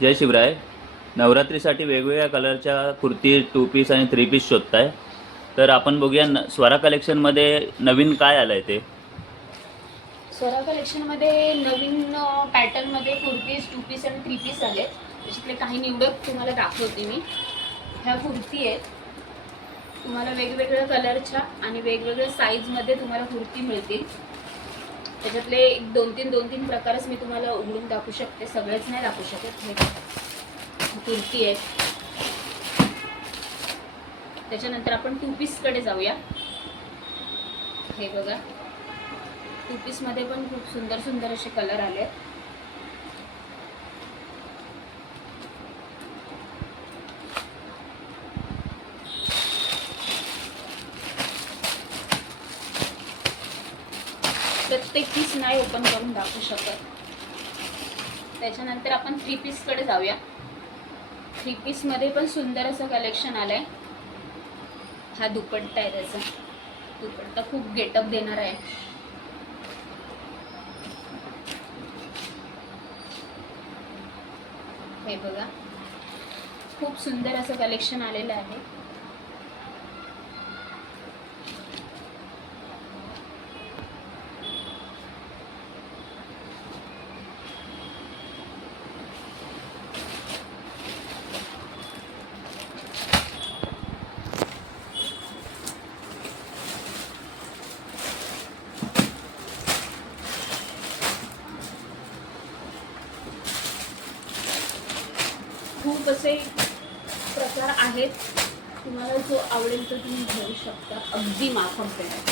जय शिवराय. नवरात्रीसाठी वेगवेगळ्या कलरच्या कुर्ती टू पीस आणि थ्री पीस शोधताय. तर आपण बघूया न स्वरा कलेक्शनमध्ये नवीन काय आलं आहे ते? स्वरा कलेक्शनमध्ये नवीन पॅटर्नमध्ये कुर्तीज टू पीस आणि थ्री पीस आले त्याच्यातले काही निवडक तुम्हाला दाखवते मी. ह्या कुर्ती आहेत. तुम्हाला वेगवेगळ्या कलरच्या आणि वेगवेगळ्या साईजमध्ये तुम्हाला कुर्ती मिळतील. त्याच्यातले एक दोन तीन दोन तीन प्रकारच मी तुम्हाला उघडून दाखवू शकते. सगळेच नाही दाखवू शकत हे. कुर्ती आहेत त्याच्यानंतर आपण टू पीसकडे जाऊया. हे बघा. टू पीसमध्ये पण खूप सुंदर सुंदर असे कलर आले आहेत. प्रत्येक पीस नाही ओपन करून दाखवू शकत. त्याच्यानंतर आपण थ्री पीसकडे जाऊया. थ्री पीसमध्ये पण सुंदर असं कलेक्शन आलं आहे हा दुपट्टा आहे त्याचा. दुपट्टा खूप गेटअप देणार आहे. हे बघा. खूप सुंदर असं कलेक्शन आलेलं आहे. खूप असे प्रकार आहेत. तुम्हाला जो आवडेल तो तुम्ही घेऊ शकता. अगदी माफक दरात